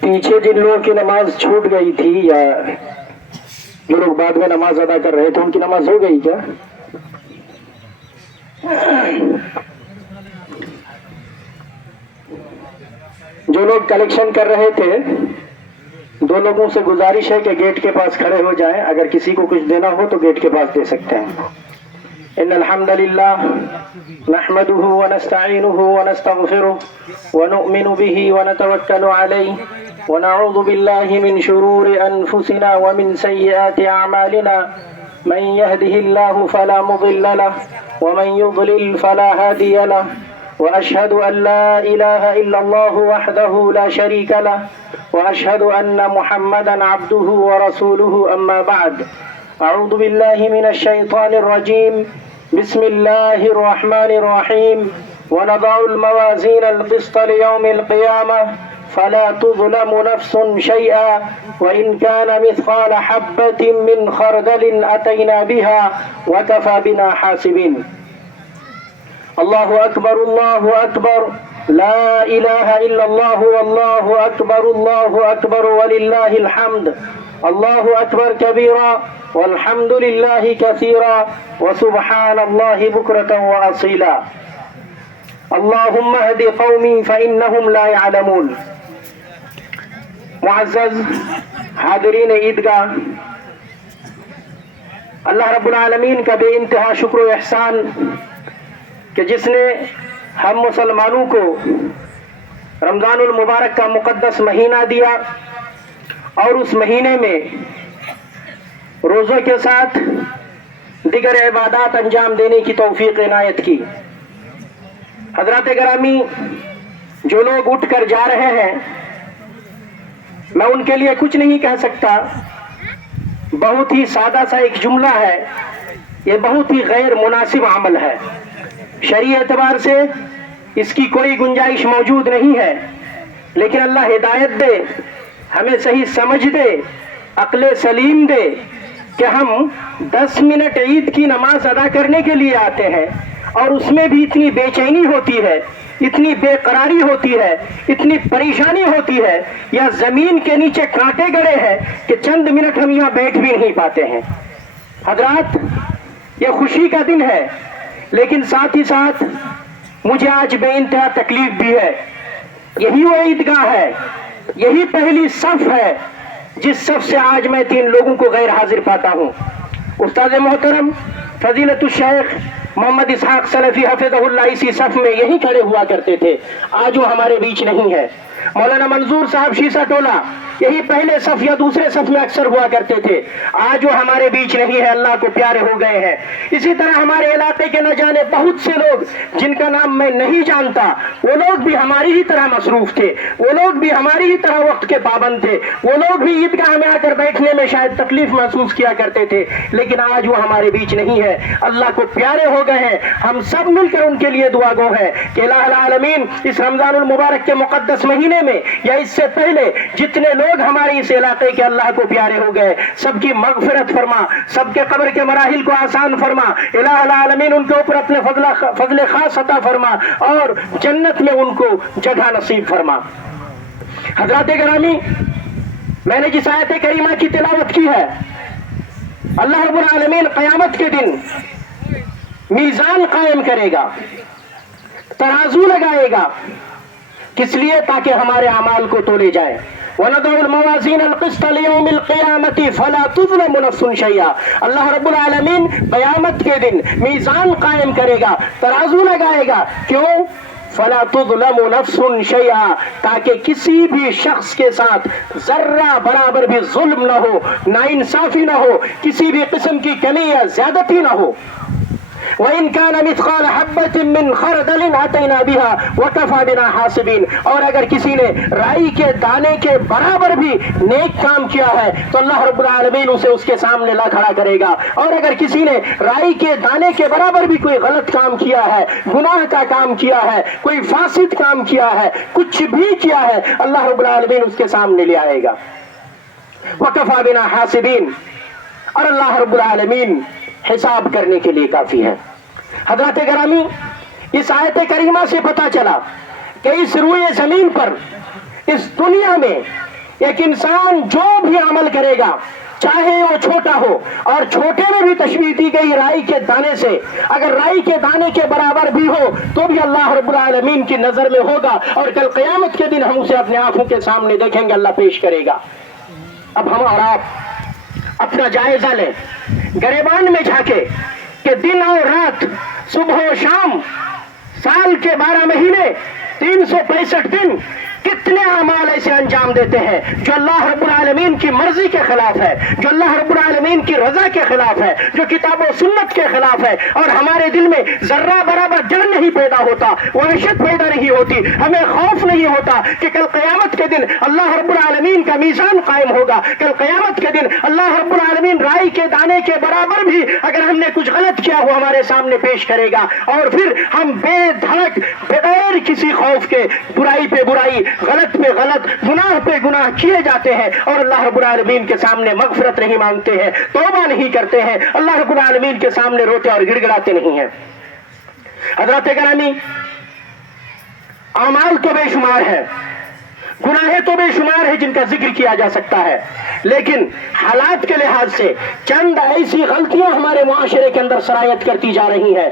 پیچھے جن لوگوں کی نماز چھوٹ گئی تھی یا جو لوگ بعد میں نماز ادا کر رہے تھے ان کی نماز ہو گئی کیا؟ جو لوگ کلیکشن کر رہے تھے دو لوگوں سے گزارش ہے کہ گیٹ کے پاس کھڑے ہو جائیں، اگر کسی کو کچھ دینا ہو تو گیٹ کے پاس دے سکتے ہیں۔ ان الحمد للہ نحمده ونستعینه ونستغفره ونؤمن به ونتوکل علیہ ونعوذ باللہ من شرور انفسنا ومن سیئات اعمالنا من يهده الله فلا مضل له ومن يضلل فلا هادي له وأشهد أن لا إله إلا الله وحده لا شريك له وأشهد أن محمدا عبده ورسوله أما بعد أعوذ بالله من الشيطان الرجيم بسم الله الرحمن الرحيم ونضع الموازين القسط ليوم القيامة فلا تظلم نفس شيئا وإن كان مثقال حبة من خردل أتينا بها وكفى بنا حاسبين الله أكبر الله أكبر لا إله إلا الله والله أكبر الله أكبر ولله الحمد الله أكبر كبيرا والحمد لله كثيرا وسبحان الله بكرة وأصيلا اللهم اهد قومي فإنهم لا يعلمون۔ معزز حاضرین عیدگاہ، اللہ رب العالمین کا بے انتہا شکر و احسان کہ جس نے ہم مسلمانوں کو رمضان المبارک کا مقدس مہینہ دیا اور اس مہینے میں روزوں کے ساتھ دیگر عبادات انجام دینے کی توفیق عنایت کی۔ حضرات گرامی، جو لوگ اٹھ کر جا رہے ہیں میں ان کے لیے کچھ نہیں کہہ سکتا، بہت ہی سادہ سا ایک جملہ ہے، یہ بہت ہی غیر مناسب عمل ہے، شرعی اعتبار سے اس کی کوئی گنجائش موجود نہیں ہے، لیکن اللہ ہدایت دے، ہمیں صحیح سمجھ دے، عقل سلیم دے کہ ہم 10 منٹ عید کی نماز ادا کرنے کے لیے آتے ہیں اور اس میں بھی اتنی بے چینی ہوتی ہے، اتنی بے قراری ہوتی ہے، اتنی پریشانی ہوتی ہے، یا زمین کے نیچے کانٹے گڑے ہیں کہ چند منٹ ہم یہاں بیٹھ بھی نہیں پاتے ہیں۔ حضرات، یہ خوشی کا دن ہے، لیکن ساتھ ہی ساتھ مجھے آج بے انتہا تکلیف بھی ہے۔ یہی وہ عیدگاہ ہے، یہی پہلی صف ہے جس صف سے آج میں 3 لوگوں کو غیر حاضر پاتا ہوں۔ استاد محترم فضیلت الشیخ محمد اسحاق سلفی حفظہ اللہ اسی صف میں یہی کھڑے ہوا کرتے تھے، آج وہ ہمارے بیچ نہیں ہے۔ مولانا منظور صاحب شیشہ ٹولہ یہی پہلے صف یا دوسرے صف میں اکثر ہوا کرتے تھے، آج وہ ہمارے بیچ نہیں ہے، اللہ کو پیارے ہو گئے ہیں۔ اسی طرح ہمارے علاقے کے نہ جانے بہت سے لوگ جن کا نام میں نہیں جانتا، وہ لوگ بھی ہماری ہی طرح مصروف تھے، وہ لوگ بھی ہماری ہی طرح وقت کے پابند تھے، وہ لوگ بھی عیدگاہ میں آ کر بیٹھنے میں شاید تکلیف محسوس کیا کرتے تھے، لیکن آج وہ ہمارے بیچ نہیں ہے، اللہ کو پیارے ہو گئے ہیں۔ ہم سب مل کر ان کے لیے دعا گو ہیں کہ الہ العالمین اس رمضان المبارک کے مقدس مہینے میں یا اس سے پہلے جتنے لوگ ہمارے اس علاقے کے اللہ کو پیارے ہو گئے، سب کی مغفرت فرما، سب کے قبر کے مراحل کو آسان فرما، الہ العالمین ان کے اوپر اپنے فضل خاص عطا فرما اور جنت میں ان کو جگہ نصیب فرما۔ حضرات گرامی، میں نے جس آیت کریمہ کی تلاوت کی ہے، اللہ رب العالمین قیامت کے دن میزان قائم کرے گا، ترازو لگائے گا، کس لیے؟ تاکہ ہمارے اعمال کو تولے جائے۔ وَنَضَعُ الْمَوَازِينَ الْقِسْطَ لِيَوْمِ الْقِيَامَةِ فَلَا تُظْلَمُ نَفْسٌ شَيْئًا۔ اللہ رب العالمین قیامت کے دن میزان قائم کرے گا، ترازو لگائے گا، کیوں؟ فَلَا تُظْلَمُ نَفْسٌ شَيْئًا، تاکہ کسی بھی شخص کے ساتھ ذرہ برابر بھی ظلم نہ ہو، ناانصافی نہ ہو، کسی بھی قسم کی کمی یا زیادتی نہ ہو۔ وَإِن كَانَ مِثْقَالَ حَبَّةٍ مِّنْ خَرْدَلٍ أَتَيْنَا بِهَا وَكَفَى بِنَا حَاسِبِينَ، اور اگر کسی نے رائی کے دانے کے برابر بھی نیک کام کیا ہے تو اللہ رب العالمین اسے اس کے سامنے لا کھڑا کرے گا، اور اگر کسی نے رائی کے دانے کے برابر بھی کوئی غلط کام کیا ہے، گناہ کا کام کیا ہے، کوئی فاسد کام کیا ہے، کچھ بھی کیا ہے، اللہ رب العالمین اس کے سامنے لے آئے گا۔ وَكَفَى بِنَا حَاسِبِينَ، اور اللہ رب العالمین حساب کرنے کے لیے کافی ہے۔ حضرات گرامی، اس آیت کریمہ سے پتہ چلا کہ اس روئے زمین پر اس دنیا میں ایک انسان جو بھی عمل کرے گا چاہے وہ چھوٹا ہو، اور چھوٹے میں بھی تشبیہ دی گئی رائی کے دانے سے، اگر رائی کے دانے کے برابر بھی ہو تو بھی اللہ رب العالمین کی نظر میں ہوگا، اور کل قیامت کے دن ہم اسے اپنے آنکھوں کے سامنے دیکھیں گے، اللہ پیش کرے گا۔ اب ہم اور آپ اپنا جائزہ لیں، گریبان میں جھانکے کہ دن اور رات، صبح و شام، سال کے 12 مہینے، 365 دن کتنے اعمال ایسے انجام دیتے ہیں جو اللہ رب العالمین کی مرضی کے خلاف ہے، جو اللہ رب العالمین کی رضا کے خلاف ہے، جو کتاب و سنت کے خلاف ہے، اور ہمارے دل میں ذرہ برابر ڈر نہیں پیدا ہوتا، وحشت پیدا نہیں ہوتی، ہمیں خوف نہیں ہوتا کہ کل قیامت کے دن اللہ رب العالمین کا میزان قائم ہوگا، کل قیامت کے دن اللہ رب العالمین رائی کے دانے کے برابر بھی اگر ہم نے کچھ غلط کیا ہو ہمارے سامنے پیش کرے گا، اور پھر ہم بے دھڑک بغیر کسی خوف کے برائی پہ برائی، غلط پہ غلط، گناہ پہ گناہ کیے جاتے ہیں، اور اللہ رب العالمین کے سامنے مغفرت نہیں مانگتے ہیں، توبہ نہیں کرتے ہیں، اللہ رب العالمین کے سامنے روتے اور گڑ گڑاتے نہیں ہیں۔ حضرات گرامی، اعمال تو بے شمار ہے، گناہیں تو بے شمار ہے جن کا ذکر کیا جا سکتا ہے، لیکن حالات کے لحاظ سے چند ایسی غلطیاں ہمارے معاشرے کے اندر سرایت کرتی جا رہی ہیں،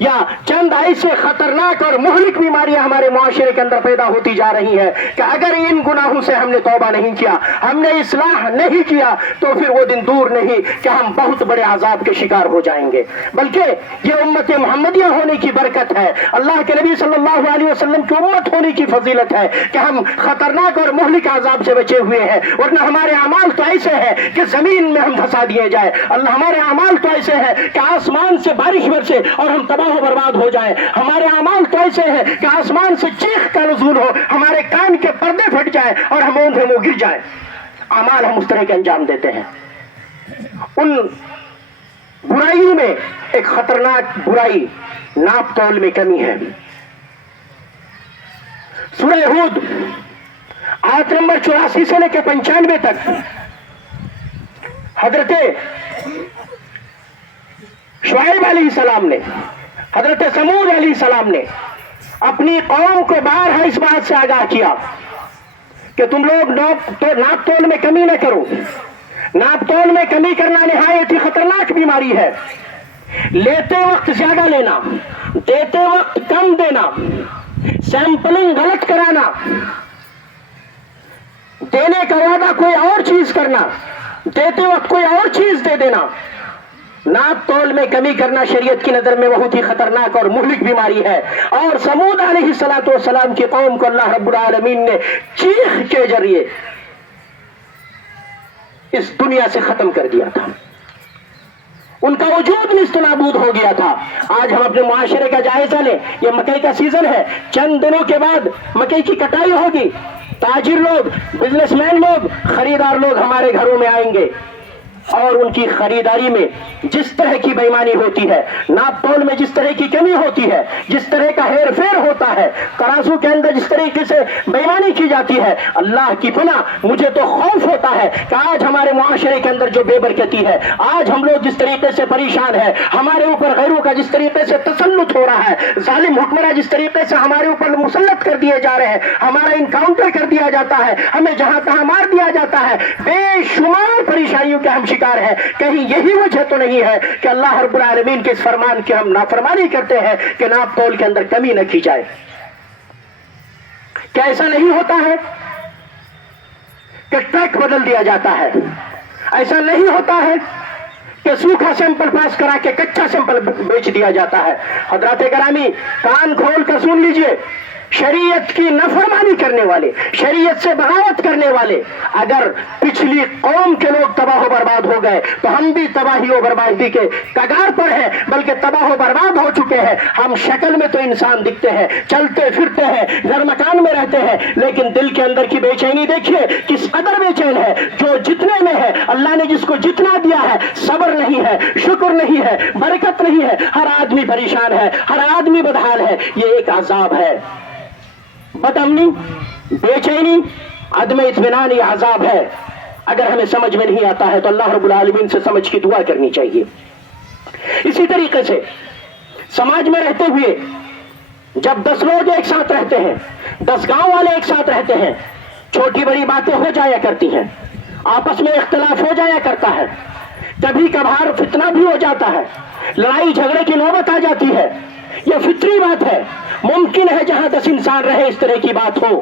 یا چند ایسے خطرناک اور مہلک بیماریاں ہمارے معاشرے کے اندر پیدا ہوتی جا رہی ہیں کہ اگر ان گناہوں سے ہم نے توبہ نہیں کیا، ہم نے اصلاح نہیں کیا، تو پھر وہ دن دور نہیں کہ ہم بہت بڑے عذاب کے شکار ہو جائیں گے۔ بلکہ یہ امت محمدیہ ہونے کی برکت ہے، اللہ کے نبی صلی اللہ علیہ وسلم کی امت ہونے کی فضیلت ہے کہ ہم خطرناک اور مہلک عذاب سے بچے ہوئے ہیں، ورنہ ہمارے اعمال تو ایسے ہیں کہ زمین میں ہم دھسا دیے جائے، اللہ ہمارے اعمال تو ایسے ہیں کہ آسمان سے بارش برسے اور ہم تباہ و برباد ہو جائیں، ہمارے اعمال تو ایسے ہیں کہ آسمان سے چیخ کا نزول ہو، ہمارے کان کے پردے پھٹ جائیں اور ہم اوندھے منہ گر جائیں۔ اعمال ہم اس طرح کے انجام دیتے ہیں۔ ان برائیوں میں ایک خطرناک برائی ناپ تول میں کمی ہے۔ سورہ ہود آیت نمبر 84 سے لے کے 95 تک حضرت شعیب علیہ السلام نے، حضرت سمود علیہ السلام نے اپنی قوم کو بارہا اس بات سے آگاہ کیا کہ تم لوگ ناپ تول میں کمی نہ کرو، ناپ تول میں کمی کرنا نہایت ہی خطرناک بیماری ہے۔ لیتے وقت زیادہ لینا، دیتے وقت کم دینا، سیمپلنگ غلط کرانا، دینے کا وعدہ کوئی اور چیز کرنا، دیتے وقت کوئی اور چیز دے دینا، ناپ تول میں کمی کرنا شریعت کی نظر میں بہت ہی خطرناک اور مہلک بیماری ہے۔ اور سمود علیہ السلام کی قوم کو اللہ رب العالمین نے چیخ کے ذریعے اس دنیا سے ختم کر دیا تھا، ان کا وجود نیست نابود ہو گیا تھا۔ آج ہم اپنے معاشرے کا جائزہ لیں، یہ مکئی کا سیزن ہے، چند دنوں کے بعد مکئی کی کٹائی ہوگی، تاجر لوگ، بزنس مین لوگ، خریدار لوگ ہمارے گھروں میں آئیں گے، اور ان کی خریداری میں جس طرح کی بے ایمانی ہوتی ہے، ناپ تول میں جس طرح کی کمی ہوتی ہے، جس طرح کا ہیر پھیر ہوتا ہے، ترازو کے اندر جس طریقے سے بے ایمانی کی جاتی ہے، اللہ کی پناہ مجھے تو خوف ہوتا ہے کہ آج ہمارے معاشرے کے اندر جو بے برکتی ہے، آج ہم لوگ جس طریقے سے پریشان ہیں، ہمارے اوپر غیروں کا جس طریقے سے تسلط ہو رہا ہے، ظالم حکمراں جس طریقے سے ہمارے اوپر مسلط کر دیے جا رہے ہیں، ہمارا انکاؤنٹر کر دیا جاتا ہے، ہمیں جہاں تہاں مار دیا جاتا ہے، بے شمار پریشانیوں کے ہم شکار ہے۔ کہیں یہی وجہ تو نہیں ہے کہ اللہ رب العالمین کے اس فرمان کی ہم نافرمانی کرتے ہیں کہ ناپ تول کے اندر کمی نہ کی جائے؟ کیا ایسا نہیں ہوتا ہے کہ ٹرک بدل دیا جاتا ہے؟ ایسا نہیں ہوتا ہے کہ سوکھا سیمپل پاس کرا کے کچا سیمپل بیچ دیا جاتا ہے؟ حضرات گرامی، کان کھول کر سن لیجئے، شریعت کی نافرمانی کرنے والے، شریعت سے بغاوت کرنے والے، اگر پچھلی قوم کے لوگ تباہ و برباد ہو گئے تو ہم بھی تباہی و بربادی کے کگار پر ہیں، بلکہ تباہ و برباد ہو چکے ہیں۔ ہم شکل میں تو انسان دکھتے ہیں، چلتے پھرتے ہیں، گھر مکان میں رہتے ہیں، لیکن دل کے اندر کی بے چینی دیکھیے کس قدر بے چین ہے۔ جو جتنے میں ہے، اللہ نے جس کو جتنا دیا ہے، صبر نہیں ہے، شکر نہیں ہے، برکت نہیں ہے، ہر آدمی پریشان ہے، ہر آدمی بدحال ہے۔ یہ ایک عذاب ہے، بد امنی، بے چینی، عدم اطمینان، یہ عذاب ہے۔ اگر ہمیں سمجھ میں نہیں آتا ہے تو اللہ رب العالمین سے سمجھ کی دعا کرنی چاہیے۔ اسی طریقے سے سماج میں رہتے ہوئے جب 10 لوگ ایک ساتھ رہتے ہیں، 10 گاؤں والے ایک ساتھ رہتے ہیں، چھوٹی بڑی باتیں ہو جایا کرتی ہیں، آپس میں اختلاف ہو جایا کرتا ہے، کبھی کبھار فتنہ بھی ہو جاتا ہے، لڑائی جھگڑے کی نوبت آ جاتی ہے، یہ فطری بات ہے، ممکن ہے جہاں 10 انسان رہے اس طرح کی بات ہو۔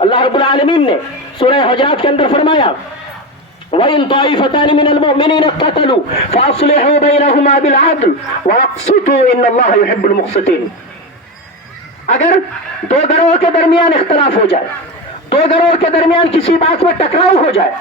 اللہ رب العالمین نے سورہ حجرات کے اندر فرمایا وَإِن طَائِفَتَانِ مِنَ الْمُؤْمِنِينَ اقْتَتَلُوا فَأَصْلِحُوا بَيْنَهُمَا بِالْعَدْلِ وَأَقْسِطُوا إِنَّ اللَّهَ يُحِبُّ الْمُقْسِطِينَ۔ اگر 2 گروہ کے درمیان اختلاف ہو جائے، 2 گروہ کے درمیان کسی بات میں ٹکراؤ ہو جائے،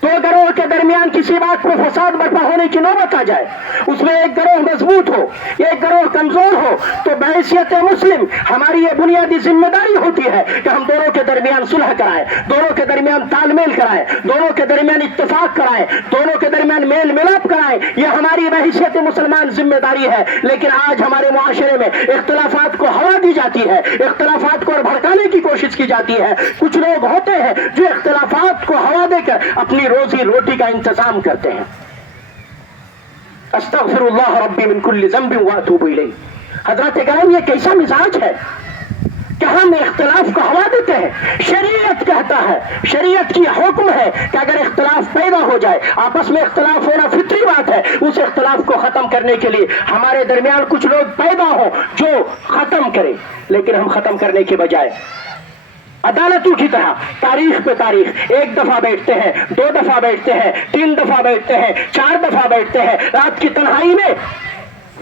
2 گروہ کے درمیان کسی بات پر فساد برپا ہونے کی نوبت آ جائے، اس میں ایک گروہ مضبوط ہو، ایک گروہ کمزور ہو، تو بحیثیت مسلم ہماری یہ بنیادی ذمہ داری ہوتی ہے کہ ہم دونوں کے درمیان صلح کرائیں، دونوں کے درمیان تال میل کرائیں، دونوں کے درمیان اتفاق کرائیں، دونوں کے درمیان میل ملاپ کرائیں۔ یہ ہماری بحیثیت مسلمان ذمہ داری ہے۔ لیکن آج ہمارے معاشرے میں اختلافات کو ہوا دی جاتی ہے، اختلافات کو بھڑکانے کی کوشش کی جاتی ہے۔ کچھ لوگ ہوتے ہیں جو اختلافات کو ہوا دے کر اپنی روزی روٹی کا انتظام کرتے ہیں۔ استغفر اللہ ربی من کل ذنب واتوب الیہ۔ حضرات کرام، یہ کیسا مزاج ہے کہ ہم اختلاف کو ہوا دیتے ہیں؟ شریعت کہتا ہے، شریعت کی حکم ہے کہ اگر اختلاف پیدا ہو جائے، آپس میں اختلاف ہونا فطری بات ہے، اس اختلاف کو ختم کرنے کے لیے ہمارے درمیان کچھ لوگ پیدا ہوں جو ختم کریں۔ لیکن ہم ختم کرنے کے بجائے عدالتوں کی طرح تاریخ پہ تاریخ 1 دفعہ بیٹھتے ہیں، 2 دفعہ بیٹھتے ہیں، 3 دفعہ بیٹھتے ہیں، 4 دفعہ بیٹھتے ہیں، رات کی تنہائی میں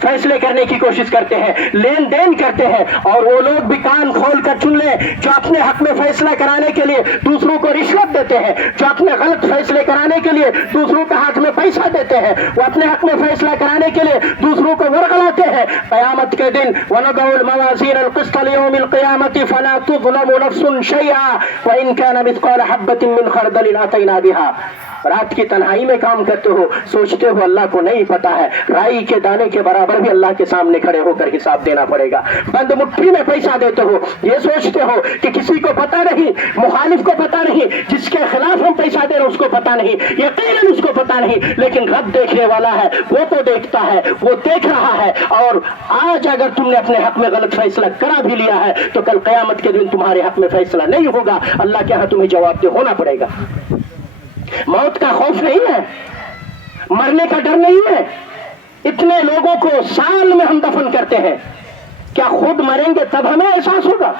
فیصلے کرنے کی کوشش کرتے ہیں، لین دین کرتے ہیں۔ اور وہ لوگ بھی کان کھول کر سن لیں جو اپنے حق میں فیصلہ کرانے کے لیے دوسروں کو رشوت دیتے ہیں، جو اپنے غلط فیصلے کرانے کے لیے دوسروں کے ہاتھ میں پیسہ دیتے ہیں، وہ اپنے حق میں فیصلہ کرانے کے لیے دوسروں کو ورغلاتے ہیں۔ قیامت کے دن وَنَضَعُ الْمَوَازِينَ الْقِسْطَ لِيَوْمِ الْقِيَامَةِ فَلَا تُظْلَمُ نَفْسٌ شَيْئًا وَإِنْ كَانَ مِثْقَالَ حَبَّةٍ مِّنْ خَرْدَلٍ أَتَيْنَا بِهَا۔ رات کی تنہائی میں کام کرتے ہو، سوچتے ہو اللہ کو نہیں پتا ہے، رائی کے دانے کے برابر بھی اللہ کے سامنے کھڑے ہو کر حساب دینا پڑے گا۔ بند مٹھی میں پیسہ دیتے ہو، یہ سوچتے ہو کہ کسی کو پتا نہیں، مخالف کو پتا نہیں، جس کے خلاف ہم پیسہ دے رہے اس کو پتا نہیں، یقیناً اس کو پتا نہیں، لیکن رب دیکھنے والا ہے، وہ تو دیکھتا ہے، وہ دیکھ رہا ہے۔ اور آج اگر تم نے اپنے حق میں غلط فیصلہ کرا بھی لیا ہے تو کل قیامت کے دن تمہارے حق میں فیصلہ نہیں ہوگا، اللہ کے ہاں تمہیں جواب دہ ہونا پڑے گا۔ موت کا خوف نہیں ہے، مرنے کا ڈر نہیں ہے۔ اتنے لوگوں کو سال میں ہم دفن کرتے ہیں، کیا خود مریں گے تب ہمیں احساس ہوگا؟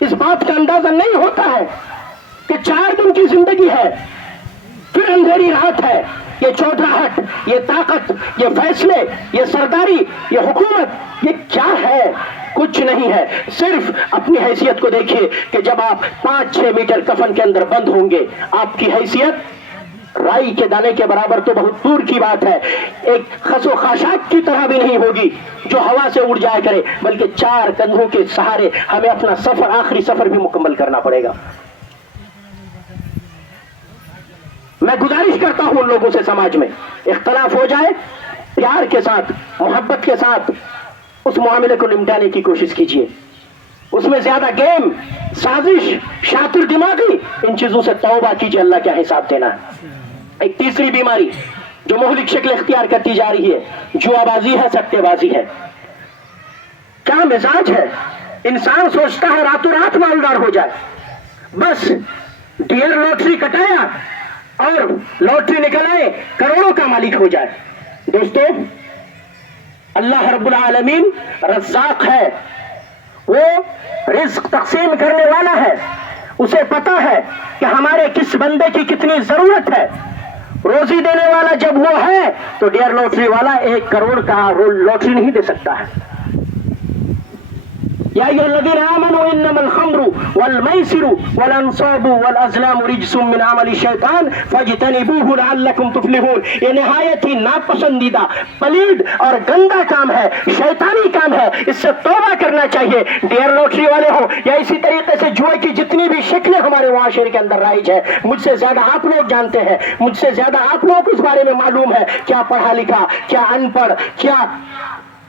اس بات کا اندازہ نہیں ہوتا ہے کہ 4 دن کی زندگی ہے، پھر اندھیری رات ہے۔ یہ چودراہٹ، یہ طاقت، یہ فیصلے، یہ سرداری، یہ حکومت، یہ کیا ہے؟ کچھ نہیں ہے۔ صرف اپنی حیثیت کو دیکھیے کہ جب آپ 5-6 میٹر کفن کے اندر بند ہوں گے، آپ کی حیثیت رائی کے دانے کے برابر تو بہت دور کی بات ہے، ایک خس و خاشاک کی طرح بھی نہیں ہوگی جو ہوا سے اڑ جایا کرے، بلکہ 4 کندھوں کے سہارے ہمیں اپنا سفر، آخری سفر بھی مکمل کرنا پڑے گا۔ میں گزارش کرتا ہوں ان لوگوں سے سماج میں اختلاف ہو جائے، پیار کے ساتھ، محبت کے ساتھ اس معاملے کو نمٹانے کی کوشش کیجیے۔ اس میں زیادہ گیم، سازش، شاطر دماغی، ان چیزوں سے توبہ کیجیے، اللہ کیا حساب دینا ہے۔ ایک تیسری بیماری جو مہلک شکل اختیار کرتی جا رہی ہے، جوا بازی ہے، سٹے بازی ہے۔ کیا مزاج ہے؟ انسان سوچتا ہے راتوں رات مالدار ہو جائے، بس ڈیئر لوٹری کٹایا اور لوٹری نکل آئے، کروڑوں کا مالک ہو جائے۔ دوستو، اللہ رب العالمین رزاق ہے، وہ رزق تقسیم کرنے والا ہے، اسے پتا ہے کہ ہمارے کس بندے کی کتنی ضرورت ہے۔ روزی دینے والا جب وہ ہے تو ڈیئر لوٹری والا 1 کروڑ کا لوٹری نہیں دے سکتا ہے۔ یا ایھا الذین آمنوا انما الخمر والمیسر والانصاب والازلام رجس من عمل الشیطان فاجتنبوه لعلکم تفلحون۔ یہ نہایت ہی ناپسندیدہ، پلید اور گندا کام ہے، شیطانی کام ہے، اس سے توبہ کرنا چاہیے۔ ڈیئر لوٹری والے ہوں یا اسی طریقے سے جوئے کی جتنی بھی شکلیں ہمارے معاشرے کے اندر رائج ہے، مجھ سے زیادہ آپ لوگ جانتے ہیں، مجھ سے زیادہ آپ لوگوں کو اس بارے میں معلوم ہے، کیا پڑھا لکھا، کیا ان پڑھ، کیا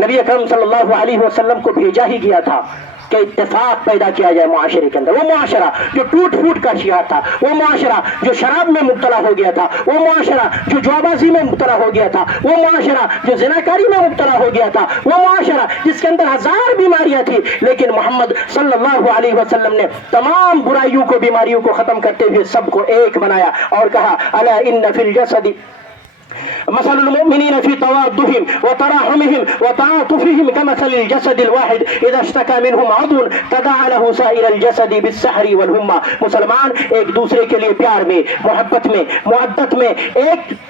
نبی اکرم صلی اللہ علیہ وسلم کو بھیجا ہی گیا تھا کہ اتفاق پیدا کیا جائے معاشرے کے اندر. وہ معاشرہ جو ٹوٹ پھوٹ کا شکار تھا، وہ معاشرہ جو شراب میں مبتلا ہو گیا تھا، وہ معاشرہ جو جوابازی میں مبتلا ہو گیا تھا، وہ معاشرہ جو زناکاری میں مبتلا ہو گیا تھا، وہ معاشرہ جس کے اندر ہزار بیماریاں تھی، لیکن محمد صلی اللہ علیہ وسلم نے تمام برائیوں کو، بیماریوں کو ختم کرتے ہوئے سب کو ایک بنایا اور کہا الا ان فی الجسد مثل المؤمنين في توادهم وتراحمهم وتعاطفهم كمثل الجسد الواحد اذا اشتكى منهم عضو تداعى له سائر الجسد بالسحر والهمة. مسلمان ایک دوسرے کے لیے پیار میں، محبت میں، مودت میں ایک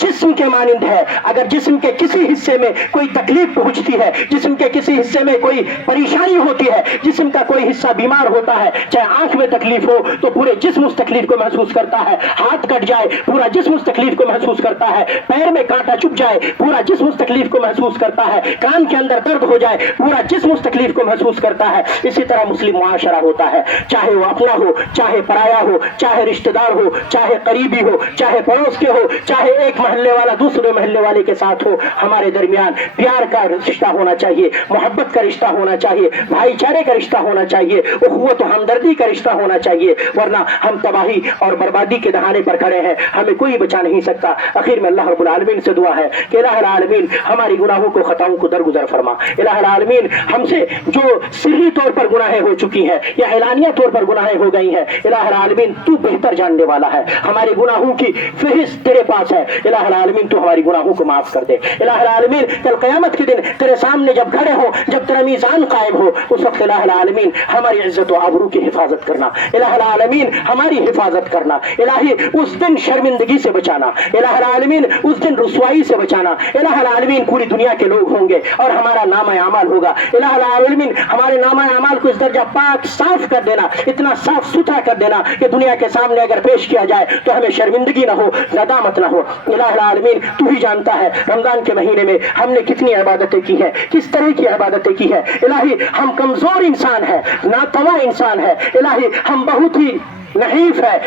جسم کے مانند ہے. اگر جسم کے کسی حصے میں کوئی تکلیف پہنچتی ہے، جسم کے کسی حصے میں کوئی پریشانی ہوتی ہے، جسم کا کوئی حصہ بیمار ہوتا ہے، چاہے آنکھ میں تکلیف ہو تو پورے جسم اس تکلیف کو محسوس کرتا ہے، ہاتھ کٹ جائے پورا جسم اس تکلیف کو محسوس کرتا ہے، پیر میں کانٹا چبھ جائے پورا جسم اس تکلیف کو محسوس کرتا ہے، کان کے اندر درد ہو جائے پورا جسم اس تکلیف کو محسوس کرتا ہے. اسی طرح مسلم معاشرہ ہوتا ہے، چاہے وہ اپنا ہو، چاہے پرایا ہو، چاہے رشتہ دار ہو، چاہے قریبی ہو، چاہے پڑوس کے ہو، چاہے ایک محلے والا دوسرے محلے والے کے ساتھ ہو. ہمارے درمیان پیار کا رشتہ ہونا چاہیے، محبت کا رشتہ ہونا چاہیے، بھائی چارے کا رشتہ ہونا چاہیے، اخوت و ہمدردی کا رشتہ ہونا چاہیے، ورنہ ہم تباہی اور بربادی کے دہانے پر کھڑے ہیں، ہمیں کوئی بچا نہیں سکتا. اخیر میں اللہ رب العالمین سے دعا ہے کہ الہ العالمین ہماری گناہوں کو، خطاؤں کو درگزر فرما. الہ العالمین ہم سے جو سری طور پر گناہیں ہو چکی ہیں یا اعلانیہ طور پر گناہیں ہو گئی ہیں، الہ العالمین تو بہتر جاننے والا ہے، ہمارے گناہوں کی فہرست تیرے پاس ہے. الہ العالمین تو ہماری گناہوں کو معاف کر دے. الہ العالمین کل قیامت کے دن تیرے سامنے جب کھڑے ہو، جب تیرا میزان قائم ہو، اس وقت الہ العالمین ہماری عزت و آبرو کی حفاظت کرنا، الہ العالمین ہماری حفاظت کرنا، الہی اس دن شرمندگی سے بچانا، الہ العالمین اس دن رسوائی سے بچانا. الہ العالمین پوری دنیا کے لوگ ہوں گے اور ہمارا نامہ اعمال ہوگا. الہ العالمین ہمارے نامہ اعمال کو اس درجہ پاک صاف کر دینا، اتنا صاف ستھرا کر دینا کہ دنیا کے سامنے اگر پیش کیا جائے تو ہمیں شرمندگی نہ ہو، ندامت نہ ہو. الہ العالمین تو ہی جانتا ہے رمضان کے مہینے میں ہم نے کتنی عبادتیں کی ہیں، کس طرح کی عبادتیں کی ہیں. الہی ہم کمزور انسان ہیں، ناتواں انسان ہے، الہی ہم بہت ہی نحیف ہے،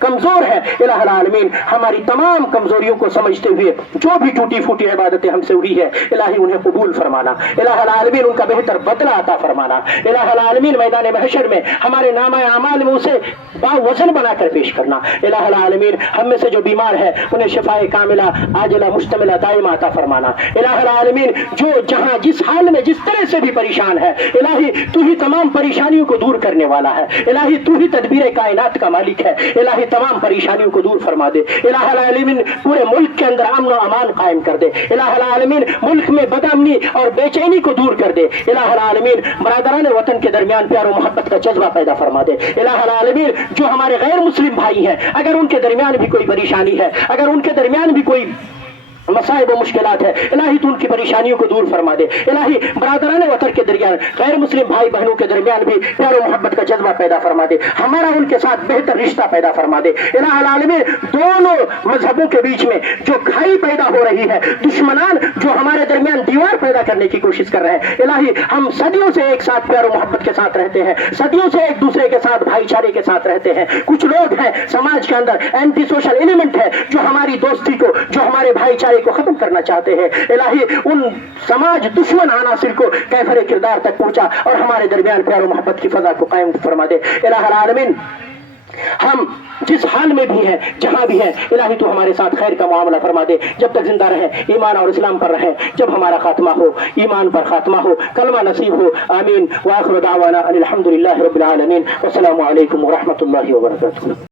کمزور ہے. الہ العالمین ہماری تمام کمزوریوں کو سمجھتے ہوئے جو بھی ٹوٹی پھوٹی عبادتیں ہم سے ہوئی ہے، الہی انہیں قبول فرمانا. الہ العالمین ان کا بہتر بدلہ عطا فرمانا. الہ العالمین میدان محشر میں ہمارے نامہ اعمال میں اسے باوزن بنا کر پیش کرنا. الہ العالمین ہم میں سے جو بیمار ہے انہیں شفائے کاملہ عاجلہ مشتملہ دائمہ عطا فرمانا. الہ العالمین جو جہاں جس حال میں جس طرح سے بھی پریشان ہے، الہی تو ہی تمام پریشانیوں کو دور کرنے والا ہے، الہی تو ہی تدبیر کائنات کا مالک ہے، الہی تمام پریشانیوں کو دور فرما دے. الہ العالمین پورے ملک کے اندر امن و امان قائم کر دے. الہ العالمین ملک میں بد امنی اور بے چینی کو دور کر دے. الہ العالمین برادران وطن کے درمیان پیار و محبت کا جذبہ پیدا فرما دے. الہ العالمین جو ہمارے غیر مسلم بھائی ہیں، اگر ان کے درمیان بھی کوئی پریشانی ہے، اگر ان کے درمیان بھی کوئی مصائب و مشکلات ہے، الہی تو ان کی پریشانیوں کو دور فرما دے. الہی برادران وطن کے درمیان، غیر مسلم بھائی بہنوں کے درمیان بھی پیار و محبت کا جذبہ پیدا فرما دے، ہمارا ان کے ساتھ بہتر رشتہ پیدا فرما دے. الہ العالمین دونوں مذہبوں کے بیچ میں جو کھائی پیدا ہو رہی ہے، دشمنان جو ہمارے درمیان دیوار پیدا کرنے کی کوشش کر رہے ہیں، الہی ہم صدیوں سے ایک ساتھ پیار و محبت کے ساتھ رہتے ہیں، صدیوں سے ایک دوسرے کے ساتھ بھائی چارے کے ساتھ رہتے ہیں. کچھ لوگ ہیں سماج کے اندر اینٹی سوشل ایلیمنٹ ہے جو ہماری دوستی کو، جو ہمارے بھائی چارے کو ختم کرنا چاہتے ہیں. الہی ان سماج دشمن عناصر کو کیفر کردار تک پہنچا اور ہمارے درمیان پیار و محبت کی فضا کو قائم فرما دے. الہ العالمین ہم جس حال میں بھی ہیں، جہاں بھی ہیں، الہی تو ہمارے ساتھ خیر کا معاملہ فرما دے. جب تک زندہ رہیں ایمان اور اسلام پر رہیں، جب ہمارا خاتمہ ہو ایمان پر خاتمہ ہو، کلمہ نصیب ہو. آمین. وآخر دعوانا ان الحمد للہ رب العالمین. والسلام علیکم ورحمۃ اللہ وبرکاتہ.